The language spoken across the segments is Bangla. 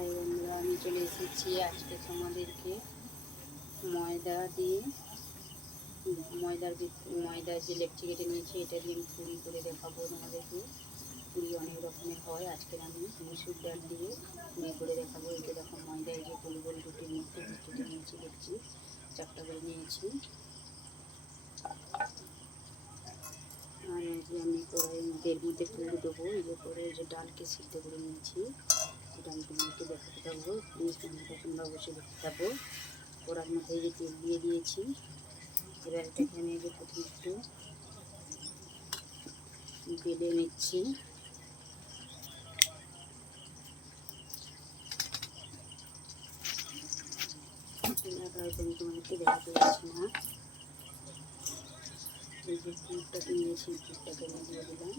হাই বন্ধুরা আমি চলে এসেছি আজকে তোমাদেরকে ময়দা দিয়ে। ময়দার ময়দার যে লেপচি কেটে নিয়েছি, এটা দিয়ে পুরি করে দেখাবো তোমাদেরকে। পুরি অনেক রকমের হয়। আজকে আমি মুসুর ডাল দিয়ে পুরি করে দেখাবো। এটা দেখো ময়দা, এই যে গোল গোল রুটির মধ্যে কেটে নিয়েছি দেখছি চারটা করে নিয়েছি। আর আমি মধ্যে এর মধ্যে পুর দেবো। এই করে যে ডালকে সিদ্ধ করে নিয়েছি। আমি তোমাদেরকে দেখাতে থাকব প্লিজ বন্ধুরা তোমরা অবশ্যই দেখতে থাকো কড়ার মধ্যে যে তেল দিয়ে দিয়েছি এবার এটাকে আমি যে প্রথমে একটু বেলে নিচ্ছি আমি তোমাদেরকে দেখাতে পারছি না এই যে দুধটাকে নিয়েছি আমি দিয়ে দিলাম।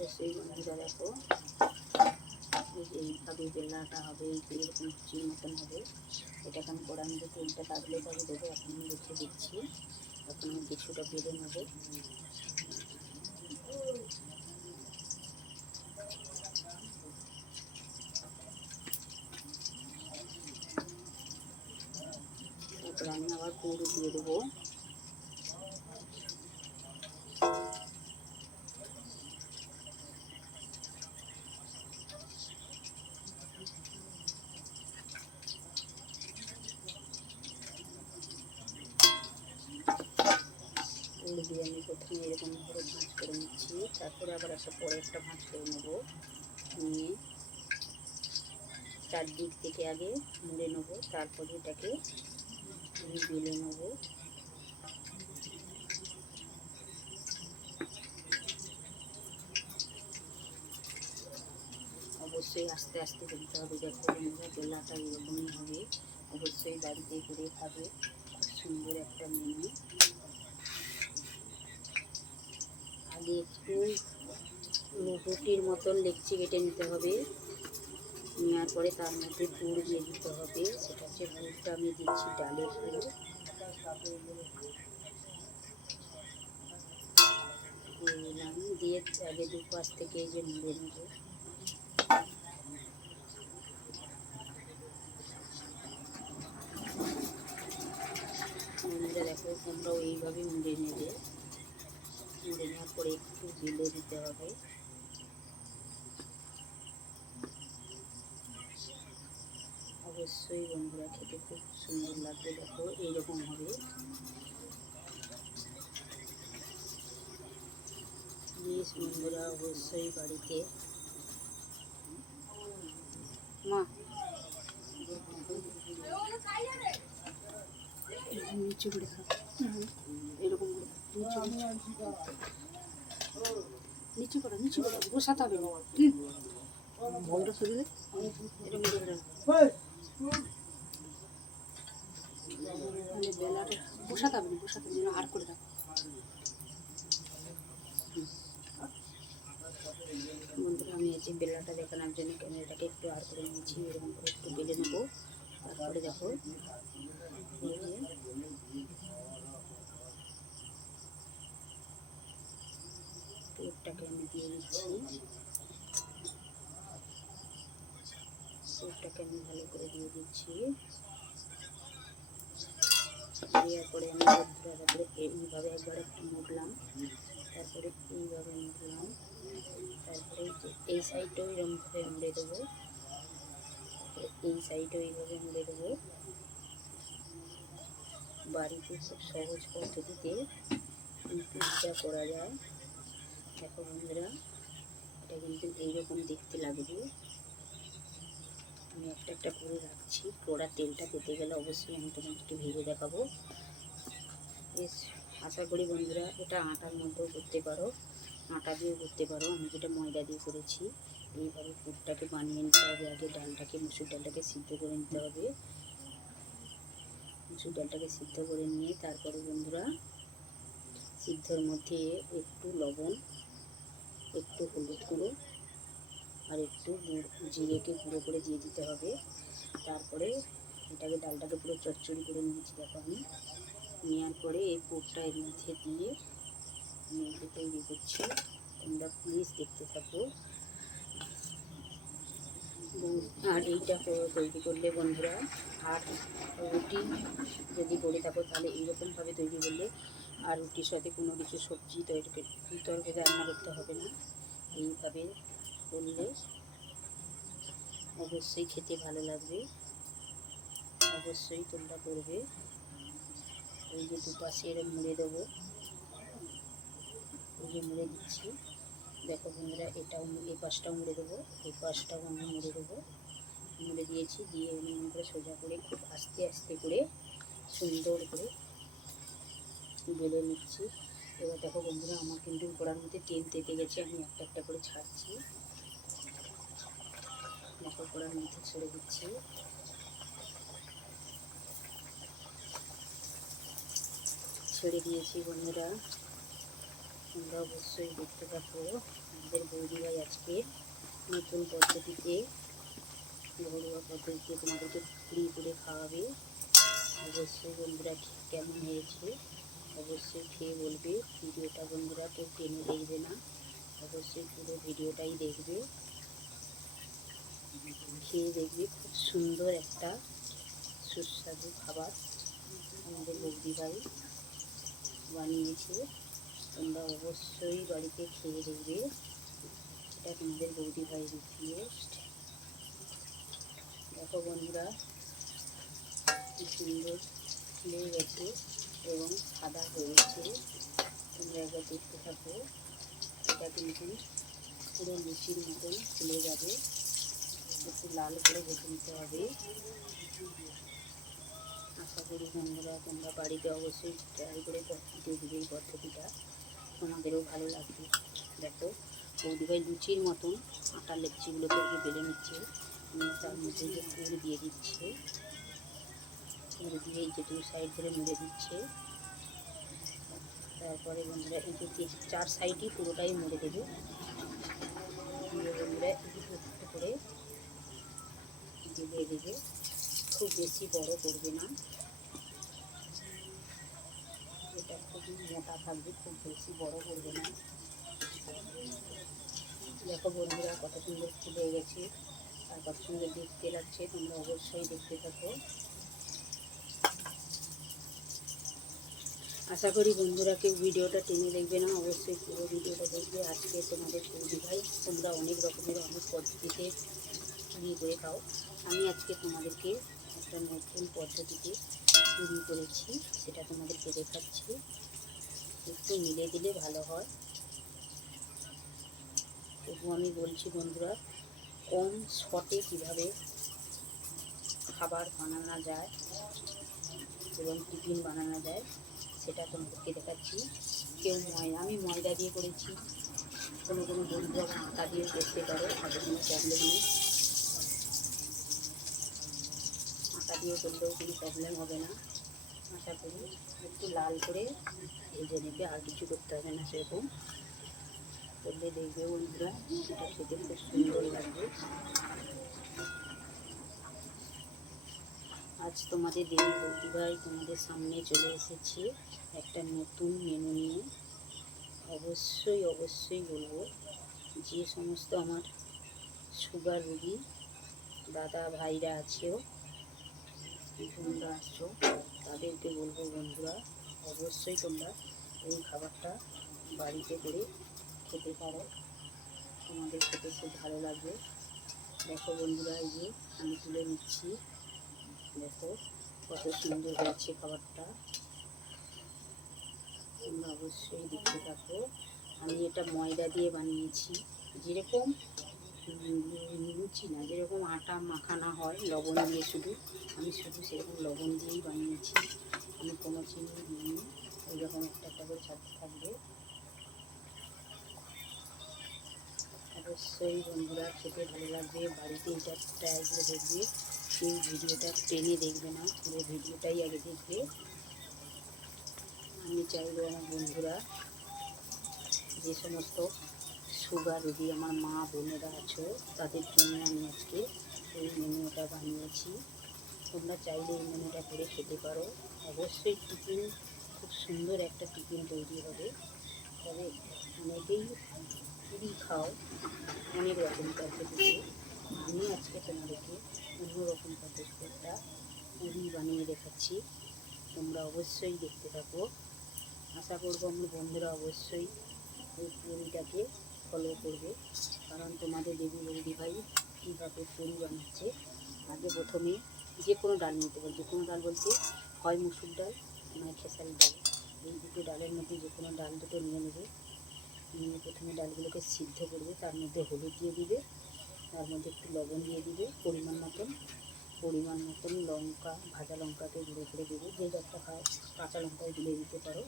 অবশ্যই বন্ধুরা দেখো। এইভাবে বেলাটা হবে এরকম কুচির মতন হবে। এটাকে আমি কড়ার মধ্যে তেলটা কাটলে তাগলে দেবো, এখন আমি রেখে দিচ্ছি এখন আমি কিছুটা বেড়ে নেব দিয়ে আমি প্রথমে এরকম করে ভাঁজ করে নিচ্ছি, তারপরে আবার একটা পরে একটা ভাঁজ করে নেব। নিয়ে চারদিক থেকে আগে মুড়ে নেব, তারপরে এটাকে আমি বেলে নেব। অবশ্যই আস্তে আস্তে বেলতে হবে, দেখো বন্ধুরা, বেলাটা এরকমই হবে। অবশ্যই বাড়িতে করে খাবে। খুব সুন্দর একটা মেনু আগে একটু রুটির মতন লেকচি কেটে নিতে হবে। নেওয়ার পরে তার মধ্যে পুর দিয়ে দিতে হবে। সেটা হচ্ছে পুরটা আমি দিচ্ছি ডালের দিয়ে দিলাম। দিয়ে আগে দু পাশ থেকে যে মুড়ে নেব। মুড়ে দেখো তোমরাও এইভাবে মুড়ে নেবে। পরে একটু গিলে দিতে হবে। অবশ্যই বন্ধুরা খেতে খুব সুন্দর লাগবে দেখো এইরকম হবে। প্লিজ বন্ধুরা অবশ্যই বাড়িতে। মা। নিচু করে খাও। এরকম করে নিচু। নিচু করো বসাতে হবে বলটা বসাতে হবে বসাতে হবে আর করে রাখো বন্ধুরা আমি এই যে বেলাটা দেখানোর জন্য ক্যামেরাটাকে একটু আর করে নিয়েছি এরকম করে একটু বেলে নেব তারপরে দেখো এই যে পুরটাকে আমি দিয়ে দিচ্ছি পুরটাকে আমি ভালো করে দিয়ে দিচ্ছি দেওয়ার পরে আমি তারপরে এইভাবে একবার একটু মুড়লাম তারপরে এইভাবে মুড়লাম তারপরে এই সাইডটাও এরকমভাবে মুড়ে দেবো। এই সাইডও এইভাবে মুড়ে দেবো। বাড়িতে খুব সহজ পদ্ধতিতে পিৎজা করা যায়। দেখো বন্ধুরা, এটা কিন্তু এইরকম দেখতে লাগবে। আমি একটা একটা করে রাখছি। পোড়া তেলটা পেতে গেলে অবশ্যই আমি তোমাদেরকে ভেজে দেখাবো। বেশ, আশা করি বন্ধুরা এটা আটার মধ্যেও করতে পারো। আটা দিয়েও করতে পারো। আমি যেটা ময়দা দিয়ে করেছি, এইভাবে পুরটাকে বানিয়ে নিতে হবে। আগে ডালটাকে, মুসুর ডালটাকে সিদ্ধ করে নিতে হবে। মুসুর ডালটাকে সিদ্ধ করে নিয়ে তারপরে বন্ধুরা সিদ্ধর মধ্যে একটু লবণ, একটু হলুদ গুঁড়ো আর একটু জিরেকে গুঁড়ো করে দিয়ে দিতে হবে। তারপরে এটাকে, ডালটাকে পুরো চচ্চড়ি করে নিয়েছি দেখো আমি। নেওয়ার পরে এই পুরটা এর মধ্যে দিয়ে আমি তৈরি করছি। তোমরা প্লিজ দেখতে থাকো। আর এইটা তৈরি করলে বন্ধুরা, আর রুটি যদি করে থাকো তাহলে এইরকমভাবে তৈরি করলে আর রুটির সাথে কোনো কিছু সবজি তৈরি তরকারি রান্না করতে হবে না। এইভাবে করলে অবশ্যই খেতে ভালো লাগবে। অবশ্যই তোমরা করবে। এই যে দুপাশে এরম মুড়ে দেবো। এই যে মুড়ে দিচ্ছি। দেখো বন্ধুরা, এটাও এই পাশটাও মুড়ে দেবো। এই পাশটাও আমি মুড়ে দেবো। মুড়ে দিয়েছি, দিয়ে এমনি করে সোজা করে খুব আস্তে আস্তে করে সুন্দর করে বেলে নিচ্ছি। এবার দেখো বন্ধুরা, আমার কিন্তু গোড়ার মধ্যে তেল তেতে গেছে। আমি একটা একটা করে ছাড়ছি। গোড়ার মধ্যে ছেড়ে দিচ্ছি। ছেড়ে দিয়েছি বন্ধুরা। তোমরা অবশ্যই দেখতে থাকো আমাদের বৌদি ভাই আজকে নতুন পদ্ধতিতে ঘরোয়া পদ্ধতিতে তোমাদেরকে পুরি করে খাওয়াবে। অবশ্যই বন্ধুরা ঠিক কেমন হয়েছে, অবশ্যই খেয়ে বলবে। ভিডিওটা বন্ধুরা কেউ টেনে দেখবে না। অবশ্যই পুরো ভিডিওটাই দেখবে। খেয়ে দেখবে, খুব সুন্দর একটা সুস্বাদু খাবার আমাদের বৌদি ভাই বানিয়েছে। তোমরা অবশ্যই বাড়িতে খেয়ে দেখবে। এটা তোমাদের বৌদি ভাই রিকোয়েস্ট দেখো বন্ধুরা, কি সুন্দর ফুলে গেছে এবং সাদা হয়েছে। তোমরা একবার দেখতে থাকো। এটা কিন্তু পুরো লুচির মতন ফুলে যাবে। একটু লাল করে ভেজে নিতে হবে। আশা করি বন্ধুরা, তোমরা বাড়িতে অবশ্যই ট্রাই করে দেখবে এই পদ্ধতিটা। তোমাদেরও ভালো লাগবে। দেখো, বৌদিভাই লুচির মতন আটার লেপচিগুলোকে আগে বেলে নিচ্ছে। তার মধ্যে যে দিয়ে দিচ্ছে পুর দিয়ে এই যে দু সাইড ধরে মুড়ে দিচ্ছে। তারপরে বন্ধুরা, এই যে চার সাইডই পুরোটাই মুড়ে দেবে। বন্ধুরা, এই করে দিয়ে দেবে। খুব বেশি বড় করবে না। এটা খুবই মোটা থাকবে, খুব বেশি বড় করবে না। দেখো বন্ধুরা কত সুন্দর ফুলে গেছে আর কত সুন্দর দেখতে লাগছে, তোমরা অবশ্যই দেখতে থাকো। আশা করি বন্ধুরা কেউ ভিডিওটা টেনে দেখবে না, অবশ্যই পুরো ভিডিওটা দেখবে। আজকে তোমাদের বৌদি ভাই তোমরা অনেক রকমের অনেক পদ্ধতিতে চুরি করে খাও আমি আজকে তোমাদেরকে একটা নতুন পদ্ধতিতে চুরি করেছি, সেটা তোমাদেরকে দেখাচ্ছি। একটু মিলে দিলে ভালো হয়। তবু আমি বলছি বন্ধুরা, কম শটে কীভাবে খাবার বানানো যায় এবং টিফিন বানানো যায়, সেটা তোমাদেরকে দেখাচ্ছি। কেউ ময়দা আমি ময়দা দিয়ে করেছি। কোনো কোনো বন্ধু আবার আটা দিয়ে করতে পারো তাতে কোনো প্রবলেম নেই আটা দিয়ে করলেও কোনো প্রবলেম হবে না। আশা করি একটু লাল করে ভেজে নেবে আর কিছু করতে হবে না সেরকম। করলে দেখবে বন্ধুরা এটা খেতে খুব সুন্দর লাগবে। আজ তোমাদের দেবী প্রতিভাই তোমাদের সামনে চলে এসেছি একটা নতুন মেনু নিয়ে। অবশ্যই অবশ্যই বলব, যে সমস্ত আমার সুগার রুগী দাদা ভাইরা আছেও তোমরা আসছো, তাদেরকে বলব বন্ধুরা, অবশ্যই তোমরা এই খাবারটা বাড়িতে করে খেতে পারো। তোমাদের খেতে খুব ভালো লাগবে। দেখো বন্ধুরা, এই যে আমি তুলে নিচ্ছি। দেখো কত সুন্দর হয়েছে খাবারটা। তোমরা অবশ্যই দেখতে থাকো। আমি এটা ময়দা দিয়ে বানিয়েছি। যেরকম লুচি না, যেরকম আটা মাখানো হয়, লবণ দিয়ে শুধু, আমি শুধু সেরকম লবণ দিয়েই বানিয়েছি। আমি কোনো চিনি দিইনি ওই রকম একটা একটা করে ছাড়তে থাকবে। অবশ্যই বন্ধুরা খেতে ভালো লাগবে, বাড়িতে এটা ট্রাই করে দেখবে এই ভিডিওটা টেনে দেখবে না, পুরো ভিডিওটাই আগে দেখবে। আমি চাইব আমার বন্ধুরা যে সমস্ত সুগার রোগী আমার মা বোনেরা আছো, তাদের জন্য আমি আজকে এই মেনুটা বানিয়েছি। তোমরা চাইলে এই মেনুটা করে খেতে পারো। অবশ্যই টিফিন, খুব সুন্দর একটা টিফিন তৈরি হবে। তবে অনেকেই পুরি খাও, অনেক রকম পদ্ধতিতে। আমি আজকে তোমাদেরকে অন্য রকম পদ্ধতিতে একটা পুরি বানিয়ে দেখাচ্ছি। তোমরা অবশ্যই দেখতে থাকো। আশা করব আমার বন্ধুরা অবশ্যই এই পুরিটাকে ফলো করবে। কারণ তোমাদের দেবী বৌদি ভাই কীভাবে পুরি বানাচ্ছে। আগে প্রথমে যে কোনো ডাল নিতে পারো। যে কোনো ডাল বলতে হয় মুসুর ডাল, নয় খেসারি ডাল। এই দুটো ডালের মধ্যে যে কোনো ডাল দুটো নিয়ে নেবে। নিয়ে প্রথমে ডালগুলোকে সিদ্ধ করবে। তার মধ্যে হলুদ দিয়ে দিবে। তার মধ্যে একটু লবণ দিয়ে দিবে। পরিমাণ মতন পরিমাণ মতন লঙ্কা, ভাজা লঙ্কাকে গুঁড়ো করে দেবে। যে একটা খায় কাঁচা লঙ্কাও গুলে দিতে পারো।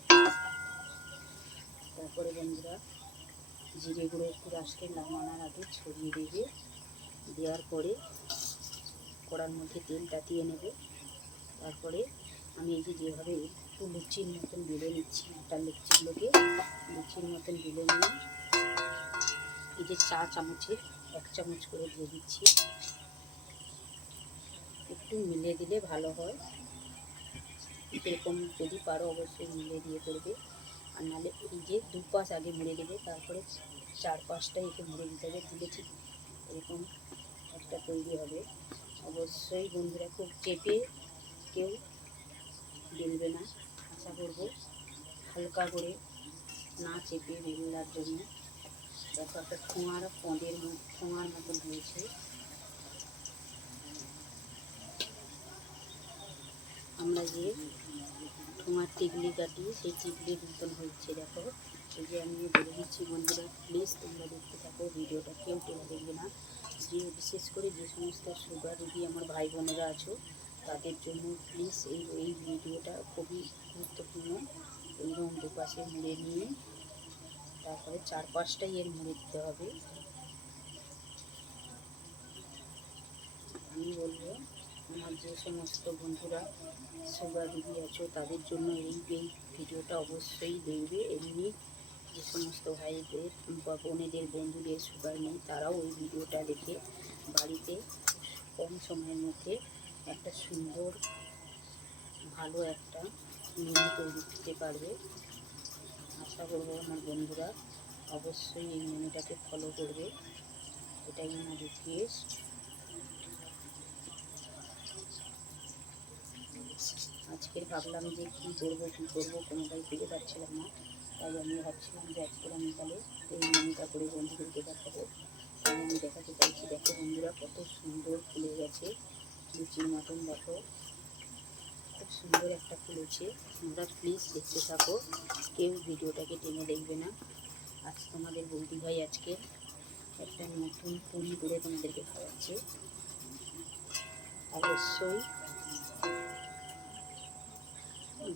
তারপরে বন্ধুরা জিরে গুঁড়ো একটু রাস্টে নামানোর আগে ছড়িয়ে দেবে। দেওয়ার পরে কড়ার মধ্যে তেল তাতিয়ে নেবে। তারপরে আমি এই যে যেভাবে একটু লুচির মতন বেলে নিচ্ছি আটার লুচিগুলোকে, লুচির মতন বেলে নিয়ে এই যে চা চামচের এক চামচ করে দিয়ে দিচ্ছি। একটু মিলে দিলে ভালো হয়। এরকম যদি পারো অবশ্যই মিলে দিয়ে করবে। আর নাহলে এই যে দু পাশ আগে মুড়ে দেবে তারপরে চার পাঁচটা একে মুড়ে দিতে হবে, দিলে ঠিক এরকম একটা তৈরি হবে। অবশ্যই বন্ধুরা খুব চেপে কেউ বেলবে না, আশা করব হালকা করে না চেপে বেলার জন্য। দেখো একটা ঠোঁয়ার পদের ঠোঁয়ার মতন হয়েছে। আমরা যে ঠোঁয়ার টিকলি কাটি, সেই টিকলির মতন হচ্ছে দেখো। এই যে আমি বলে দিচ্ছি বন্ধুরা প্লিজ তোমরা দেখতে থাকো, ভিডিওটা কেউ টেনে দেখবে না। যে বিশেষ করে যে সমস্ত সুগার রুগী আমার ভাই বোনেরা আছো, তাদের জন্য প্লিজ এই এই ভিডিওটা খুবই গুরুত্বপূর্ণ। এইরকম দুপাশে মুড়ে নিয়ে, তারপরে চার পাঁচটাই এর মুড়ে দিতে হবে। আমি বলব আমার যে সমস্ত বন্ধুরা সুগার রুগী আছো, তাদের জন্য এই এই ভিডিওটা অবশ্যই দেখবে। এমনি যে সমস্ত ভাইদের বা বোনেদের, বন্ধুদের সুগার নেই, তারাও ওই ভিডিওটা দেখে বাড়িতে কম সময়ের মধ্যে একটা সুন্দর, ভালো একটা মেনু তৈরি করতে পারবে। আশা করব আমার বন্ধুরা অবশ্যই এই মেনুটাকে ফলো করবে। এটাই আমার রিকোয়েস্ট আজকে ভাবলাম যে কী করব কী করব কোনোটাই খুঁজে পাচ্ছিলাম না। তাই আমি ভাবছিলাম যে আজকে আমি তাহলে এই মেনুটা করে বন্ধুদেরকে দেখাবো। তাই আমি দেখাতে চাইছি, দেখো বন্ধুরা, কত সুন্দর ফুলে গেছে। লুচির মতন দেখো। খুব সুন্দর একটা ফুলেছে তোমরা প্লিজ দেখতে থাকো। কেউ ভিডিওটাকে টেনে দেখবে না। আজ তোমাদের বৌদি ভাই আজকে একটা নতুন পুরি করে তোমাদেরকে খাওয়াচ্ছে। অবশ্যই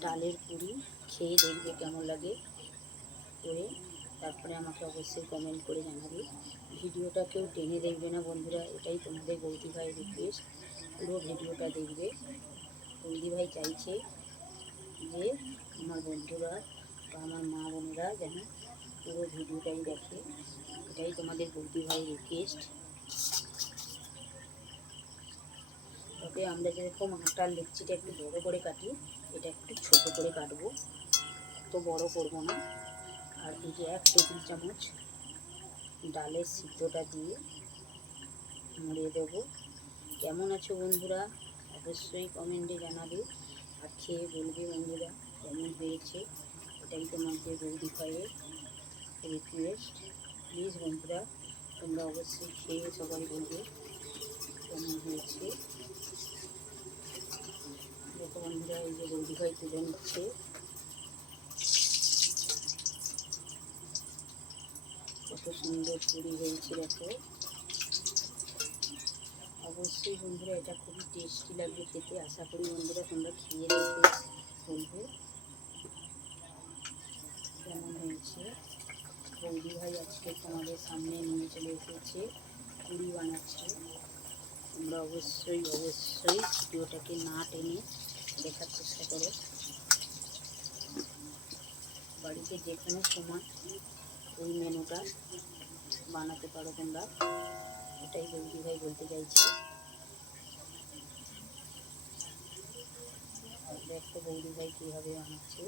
ডালের পুরি খেয়ে দেখবে কেমন লাগে করে তারপরে আমাকে অবশ্যই কমেন্ট করে জানাবে। ভিডিওটা কেউ টেনে দেখবে না বন্ধুরা, এটাই তোমাদের বৌদি ভাই রিকোয়েস্ট পুরো ভিডিওটা দেখবে। বৌদি ভাই চাইছে যে আমার বন্ধুরা বা আমার মা বোনেরা যেন পুরো ভিডিওটাই দেখে। এটাই তোমাদের বৌদি ভাই রিকোয়েস্ট তবে আমরা যেরকম আটার লেচিটা একটু বড়ো করে কাটি, এটা একটু ছোট করে কাটবো। অত বড় করব না। আর এই যে এক টেবিল চামচ ডালের সিদ্ধটা দিয়ে মুড়িয়ে দেবো। কেমন আছো বন্ধুরা? অবশ্যই কমেন্টে জানাবে আর খেয়ে বলবে বন্ধুরা কেমন হয়েছে। এটাই তোমাদের বৌদি ভাইয়ের রিকোয়েস্ট প্লিজ বন্ধুরা, তোমরা অবশ্যই খেয়ে সবাই বলবে কেমন হয়েছে দেখো বন্ধুরা এই যে বৌদি ভাই তুলে নিচ্ছে। কত সুন্দর পুরি হয়েছে দেখো। অবশ্যই বন্ধুরা, এটা খুবই টেস্টি লাগবে খেতে। আশা করি বন্ধুরা তোমরা খেয়ে দেখে বলবে কেমন হয়েছে। বৌদি ভাই আজকে তোমাদের সামনে নিয়ে চলে এসেছে, পুরি বানাচ্ছে। তোমরা অবশ্যই অবশ্যই ভিডিওটাকে না টেনে দেখার চেষ্টা করো। বাড়িতে যে কোনো সময়, ওই মেনুটা বানাতে পারো তোমরা। এটাই বৌদি ভাই বলতে চাইছি। দেখো বৌদি ভাই কীভাবে বানাচ্ছে।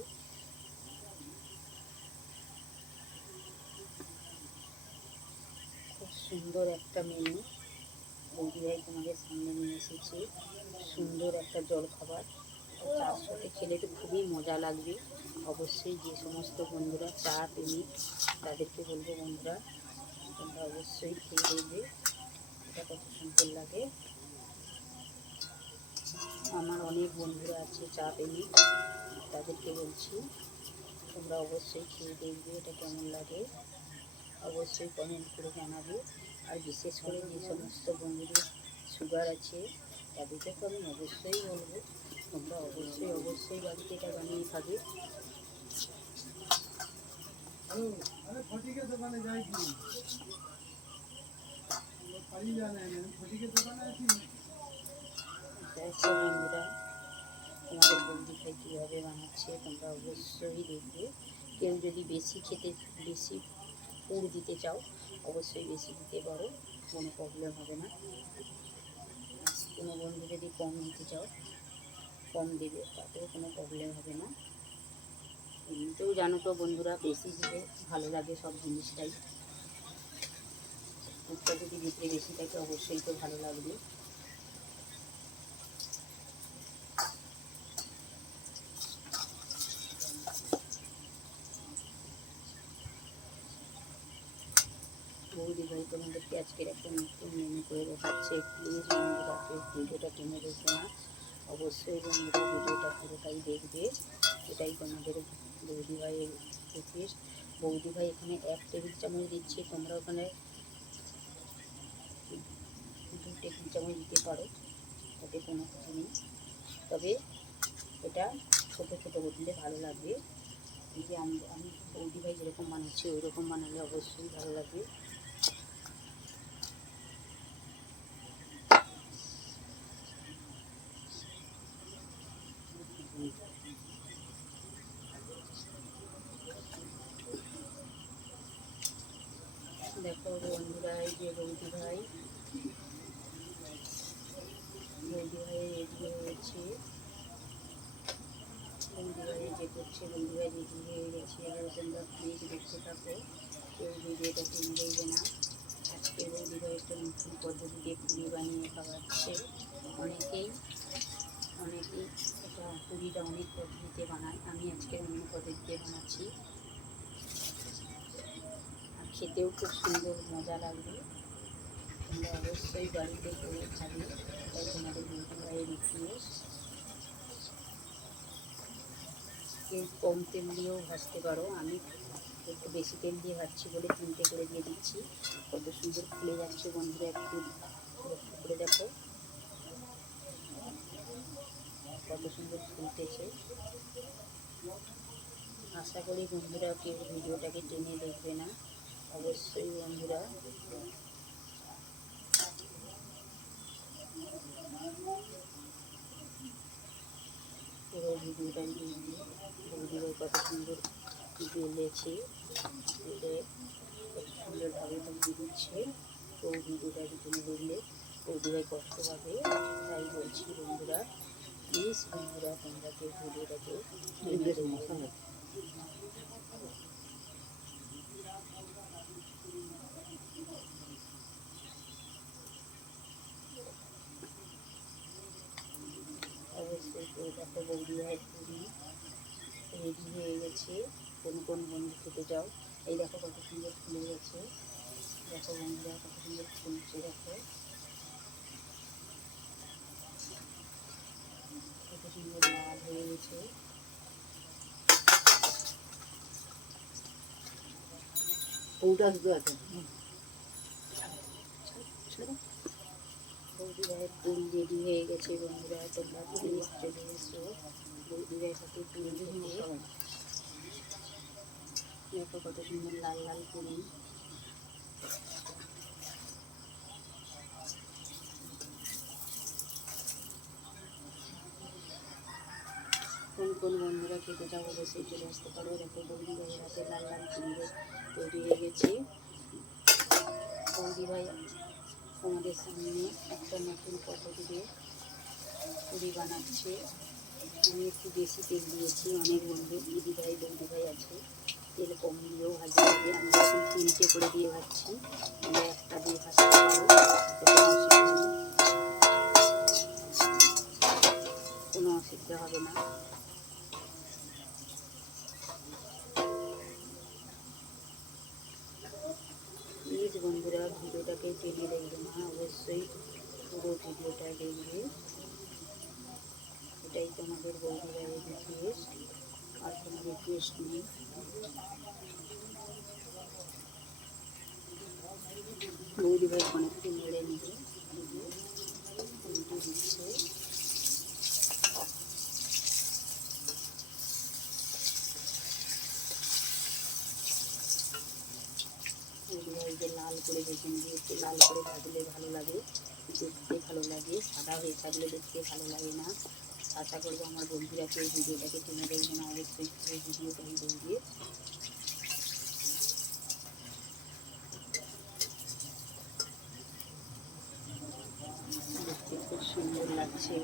খুব সুন্দর একটা মেনু। বৌদি ভাই তোমাদের সামনে নিয়ে এসেছি। সুন্দর একটা জল খাবার চার সাথে খেলে তো খুবই মজা লাগবে। অবশ্যই যে সমস্ত বন্ধুরা, চা প্রেমিক তাদেরকে বলব বন্ধুরা, তোমরা অবশ্যই খেয়ে দেখবে। এটা কত সুন্দর লাগে। আমার অনেক বন্ধুরা আছে, চা প্রেমিক তাদেরকে বলছি, তোমরা অবশ্যই খেয়ে দেখবে এটা কেমন লাগে। অবশ্যই কমেন্ট করে জানাবে। আর বিশেষ করে যে সমস্ত বন্ধুদের সুগার আছে, তাদেরকে তো আমি অবশ্যই বলব। তোমরা অবশ্যই অবশ্যই বাড়িতে এটা বানিয়ে খাবে। তোমাদের বন্ধুটা কীভাবে বানাচ্ছে তোমরা অবশ্যই দেখবে। কেউ যদি বেশি খেতে, বেশি পুর দিতে চাও, অবশ্যই বেশি দিতে পারো, কোনো প্রবলেম হবে না। কোনো বন্ধু যদি কম দিতে চাও কম দেবে, তাতেও কোনো প্রবলেম হবে না। এমনিতেও জানো তো বন্ধুরা, বেশি দিলে ভালো লাগে সব জিনিসটাই। পুরটা যদি দিতে বেশি থাকে, অবশ্যই তো ভালো লাগবে। তোমাদেরকে আজকের একটা নতুন মেনু করে দেখাচ্ছে। প্লিজ বন্ধুরা ভিডিওটা টেনে দেখবে না। অবশ্যই বন্ধুরা ভিডিওটা পুরোটাই দেখবে। এটাই তোমাদের বৌদি ভাইয়ের রিকোয়েস্ট বৌদি ভাই এখানে এক টেবিল চামচ দিচ্ছে, তোমরা ওখানে দু টেবিল চামচ দিতে পারো, তাতে কোনো কিছু নেই। তবে এটা ছোটো ছোটো করলে ভালো লাগবে। যে আমি আমি বৌদি ভাই যেরকম বানাচ্ছি ওই রকম বানালে অবশ্যই ভালো লাগবে। দেখো বন্ধুরা এই যে বৌদি ভাই বৌদি ভাই রেডি হয়েছে। বৌদি ভাই যে করছে বৌদি ভাই রেডি হয়ে গেছে। আর তোমরা প্লিজ দেখতে থাকো। কেউ ভিডিওটা কিনে দেবে না। আজকে বৌদি ভাই একটা নতুন পদ্ধতিতে পুরি বানিয়ে খাওয়াচ্ছে। অনেকেই অনেকেই এটা পুরিটা অনেক পদ্ধতিতে বানায়। আমি আজকে অন্য পদ্ধতিতে বানাচ্ছি। খেতেও খুব সুন্দর, মজা লাগবে। তোমরা অবশ্যই বাড়িতে করে খাবে। তাই তোমাদের ভাইয়ের রিকোয়েস্ট কেউ কম তেল দিয়েও ভাজতে পারো। আমি একটু বেশি তেল দিয়ে ভাজছি বলে তিনটে করে দিয়ে দিচ্ছি। কত সুন্দর ফুলে যাচ্ছে বন্ধুরা, একটু লক্ষ্য করে দেখো। কত সুন্দর ফুলতেছে। আশা করি বন্ধুরা কেউ ভিডিওটাকে টেনে দেখবে না। অবশ্যই বন্ধুরা পুরো ভিডিওটাই বৌদিভাই কত সুন্দর বেলেছে বেলে কত সুন্দরভাবে বৌদি দিচ্ছে তো ভিডিওটা তুমি দেখলে বৌদিভাই কষ্ট পাবে তাই বলছি বন্ধুরা প্লিজ বন্ধুরা তোমরা কেউ ভিডিওটাকে টেনে দেখবে না। অবশ্যই তো দেখো বৌদি ভাইয়ের পুরি রেডি গেছে কোন কোন বন্ধু খেতে যাও। এই দেখো কত সুন্দর ফুলে গেছে দেখো বন্ধুরা, কত সুন্দর ফুলছে দেখো। কত সুন্দর লাল হয়ে গেছে। ওটা শুধু আছে বৌদি ভাইয়ের পুরি রেডি হয়ে গেছে, বন্ধুরা। তোমরা প্লিজ চলে এসো সাথে খেতে দেখো কত সুন্দর লাল লাল পুরি কোন কোন বন্ধুরা খেতে যাও অবশ্যই চলে আসতে পারো দেখো বৌদি ভাইয়ের হাতে লাল লাল পুরি তৈরি হয়ে গেছে। বৌদি ভাই, তোমাদের সামনে একটা নতুন পদ্ধতিতে পুরি বানাচ্ছে। আমি একটু বেশি তেল দিয়েছি, অনেক বন্ধু, দিদি ভাই, বৌদি ভাই আছে। তেল কম দিয়েও ভাজতে হবে আমি এখন তিনটে করে দিয়ে ভাজছি। একটা দিয়ে ভাজতে কোনো অসুবিধা হবে না। প্লিজ বন্ধুরা, ভিডিওটাকে টেনে দেখবে না, অবশ্যই পুরো ভিডিওটা দেখবে। এটাই তোমাদের ভাইয়ের রিকোয়েস্ট আর কোনো রিকোয়েস্ট নেই বৌদি ভাই অনেকটা নেড়ে নিবে উল্টে দিচ্ছে বৌদি ভাই যে লাল করে বেগুন দিয়ে একটু লাল করে ভাজলে ভালো লাগে দেখতে ভালো লাগে সাদা হয়ে থাকলে দেখতে ভালো লাগে না আশা করব আমার বন্ধুরা কেউ ভিডিওটাকে টেনে দেখবে না অবশ্যই ভিডিওটাই দেখবে দেখতে খুব সুন্দর লাগছে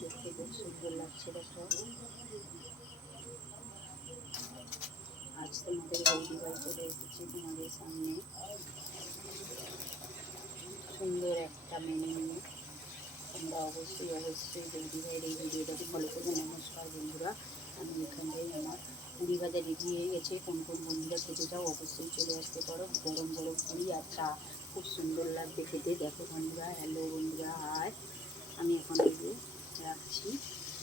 দেখতে খুব সুন্দর লাগছে দেখো। আজ তোমাদের ভাই চলে তোমাদের সামনে। সুন্দর একটা মেনু নিয়ে তোমরা অবশ্যই অবশ্যই বৌদি ভাইয়ের এই ভিডিওটাকে ফলো করবে নমস্কার বন্ধুরা, আমি এখানটাই আমার পুরি ভাজা রেডি হয়ে গেছে। কোন কোন বন্ধুরা খেতে চাও অবশ্যই চলে আসতে পারো। গরম গরম পুরি আর চা। খুব সুন্দর লাগবে খেতে। দেখো বন্ধুরা হ্যালো বন্ধুরা হাই আমি এখন রাখছি।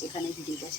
এখানে ভিডিওটা